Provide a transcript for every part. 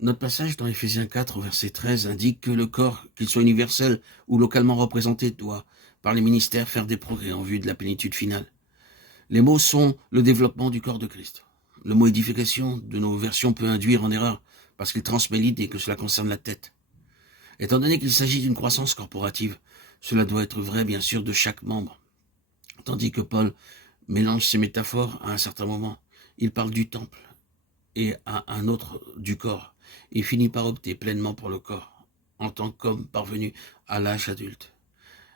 Notre passage dans Éphésiens 4, verset 13, indique que le corps, qu'il soit universel ou localement représenté, doit, par les ministères, faire des progrès en vue de la plénitude finale. Les mots sont le développement du corps de Christ. Le mot édification de nos versions peut induire en erreur parce qu'il transmet l'idée que cela concerne la tête. Étant donné qu'il s'agit d'une croissance corporative, cela doit être vrai bien sûr de chaque membre. Tandis que Paul mélange ces métaphores à un certain moment. Il parle du temple et à un autre du corps. Il finit par opter pleinement pour le corps, en tant qu'homme parvenu à l'âge adulte.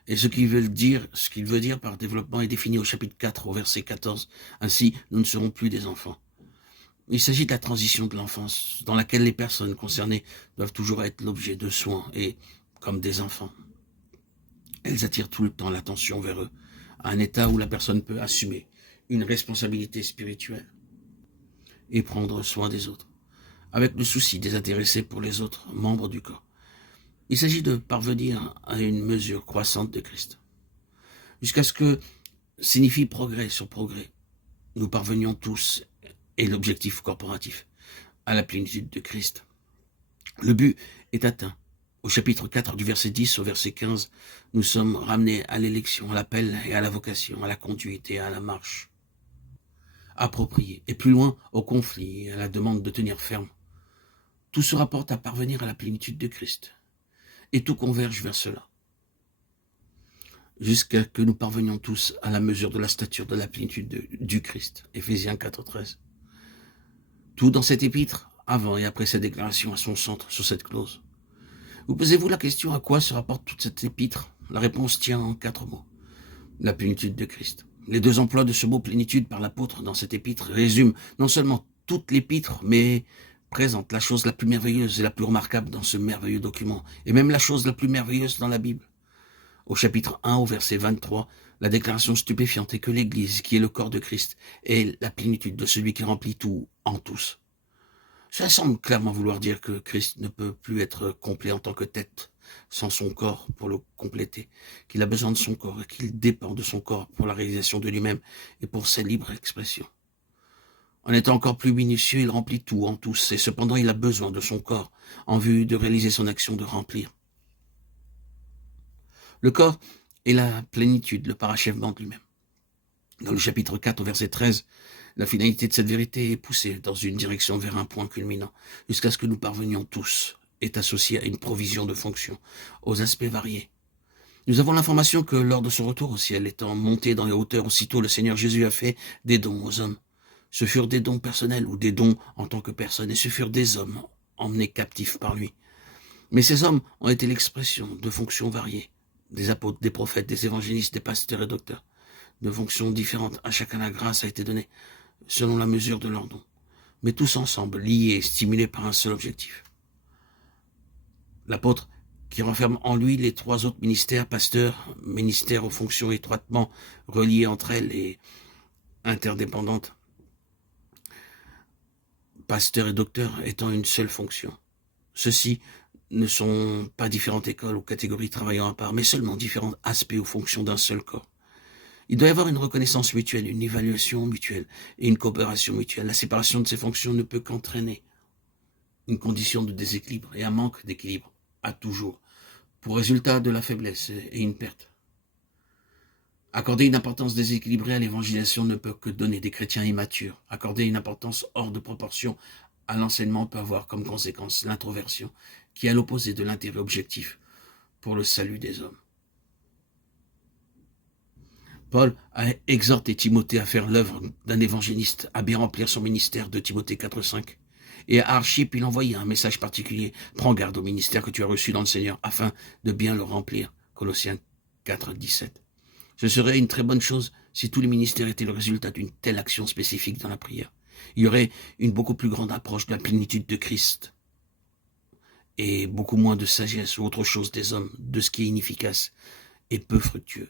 Et ce qu'il veut dire par développement est défini au chapitre 4, au verset 14. Ainsi, nous ne serons plus des enfants. Il s'agit de la transition de l'enfance, dans laquelle les personnes concernées doivent toujours être l'objet de soins et comme des enfants. Elles attirent tout le temps l'attention vers eux, à un état où la personne peut assumer une responsabilité spirituelle et prendre soin des autres, avec le souci désintéressé pour les autres membres du corps. Il s'agit de parvenir à une mesure croissante de Christ, jusqu'à ce que signifie progrès sur progrès. Nous parvenions tous, et l'objectif corporatif, à la plénitude de Christ. Le but est atteint. Au chapitre 4 du verset 10 au verset 15, nous sommes ramenés à l'élection, à l'appel et à la vocation, à la conduite et à la marche appropriée. Et plus loin, au conflit et à la demande de tenir ferme. Tout se rapporte à parvenir à la plénitude de Christ. Et tout converge vers cela. Jusqu'à que nous parvenions tous à la mesure de la stature de la plénitude du Christ. Éphésiens 4, 13. Tout dans cet épître, avant et après cette déclaration, a son centre sur cette clause. Vous posez-vous la question à quoi se rapporte toute cette épître? La réponse tient en 4 mots. La plénitude de Christ. Les 2 emplois de ce mot plénitude par l'apôtre dans cette épître résument non seulement toute l'épître, mais présente la chose la plus merveilleuse et la plus remarquable dans ce merveilleux document, et même la chose la plus merveilleuse dans la Bible. Au chapitre 1, au verset 23, la déclaration stupéfiante est que l'Église, qui est le corps de Christ, est la plénitude de celui qui remplit tout en tous. Cela semble clairement vouloir dire que Christ ne peut plus être complet en tant que tête, sans son corps pour le compléter, qu'il a besoin de son corps et qu'il dépend de son corps pour la réalisation de lui-même et pour sa libre expression. En étant encore plus minutieux, il remplit tout en tous, et cependant il a besoin de son corps en vue de réaliser son action de remplir. Le corps est la plénitude, le parachèvement de lui-même. Dans le chapitre 4, au verset 13, la finalité de cette vérité est poussée dans une direction vers un point culminant, jusqu'à ce que nous parvenions tous, est associée à une provision de fonctions, aux aspects variés. Nous avons l'information que lors de son retour au ciel, étant monté dans les hauteurs, aussitôt le Seigneur Jésus a fait des dons aux hommes. Ce furent des dons personnels ou des dons en tant que personne, et ce furent des hommes emmenés captifs par lui. Mais ces hommes ont été l'expression de fonctions variées, des apôtres, des prophètes, des évangélistes, des pasteurs et docteurs. De fonctions différentes, à chacun la grâce a été donnée, selon la mesure de leur don, mais tous ensemble, liés et stimulés par un seul objectif. L'apôtre, qui renferme en lui les 3 autres ministères, pasteurs, ministères aux fonctions étroitement reliées entre elles et interdépendantes, pasteur et docteur étant une seule fonction. Ceux-ci ne sont pas différentes écoles ou catégories travaillant à part, mais seulement différents aspects ou fonctions d'un seul corps. Il doit y avoir une reconnaissance mutuelle, une évaluation mutuelle et une coopération mutuelle. La séparation de ces fonctions ne peut qu'entraîner une condition de déséquilibre et un manque d'équilibre, à toujours, pour résultat de la faiblesse et une perte. Accorder une importance déséquilibrée à l'évangélisation ne peut que donner des chrétiens immatures. Accorder une importance hors de proportion à l'enseignement peut avoir comme conséquence l'introversion, qui est à l'opposé de l'intérêt objectif pour le salut des hommes. Paul a exhorté Timothée à faire l'œuvre d'un évangéliste, à bien remplir son ministère de Timothée 4,5. Et à Archippe, il envoyait un message particulier. Prends garde au ministère que tu as reçu dans le Seigneur, afin de bien le remplir. Colossiens 4,17. Ce serait une très bonne chose si tous les ministères étaient le résultat d'une telle action spécifique dans la prière. Il y aurait une beaucoup plus grande approche de la plénitude de Christ et beaucoup moins de sagesse ou autre chose des hommes, de ce qui est inefficace et peu fructueux.